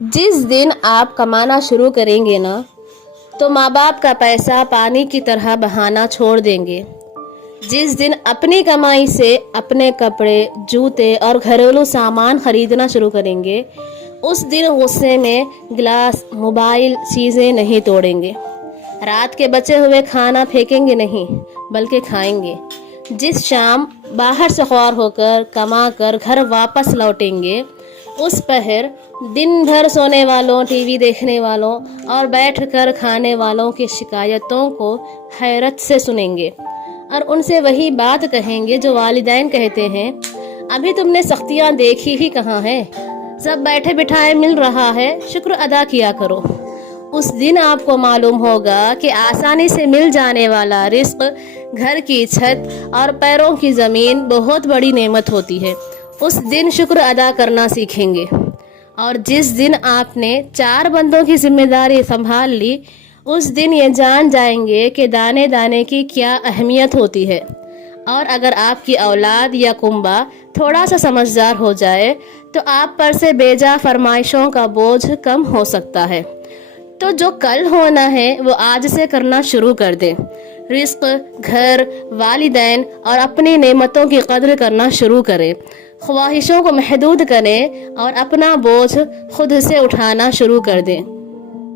जिस दिन आप कमाना शुरू करेंगे ना, तो माँ बाप का पैसा पानी की तरह बहाना छोड़ देंगे। जिस दिन अपनी कमाई से अपने कपड़े, जूते और घरेलू सामान खरीदना शुरू करेंगे, उस दिन गुस्से में गिलास, मोबाइल, चीज़ें नहीं तोड़ेंगे। रात के बचे हुए खाना फेंकेंगे नहीं, बल्कि खाएंगे। जिस शाम बाहर से ख्वार होकर कमा कर घर वापस लौटेंगे, उस पहर दिन भर सोने वालों, टीवी देखने वालों और बैठकर खाने वालों की शिकायतों को हैरत से सुनेंगे और उनसे वही बात कहेंगे जो वालिदैन कहते हैं, अभी तुमने सख्तियाँ देखी ही कहाँ है, सब बैठे बिठाए मिल रहा है, शुक्र अदा किया करो। उस दिन आपको मालूम होगा कि आसानी से मिल जाने वाला रिस्क, घर की छत और पैरों की ज़मीन बहुत बड़ी नेमत होती है। उस दिन शुक्र अदा करना सीखेंगे। और जिस दिन आपने 4 बंदों की जिम्मेदारी संभाल ली, उस दिन ये जान जाएंगे कि दाने दाने की क्या अहमियत होती है। और अगर आपकी औलाद या कुंबा थोड़ा सा समझदार हो जाए, तो आप पर से बेजा फरमाइशों का बोझ कम हो सकता है। तो जो कल होना है वो आज से करना शुरू कर दें। रिस्क, घर, वालिदैन और अपनी नेमतों की कद्र करना शुरू करें। ख्वाहिशों को महदूद करें और अपना बोझ खुद से उठाना शुरू कर दें।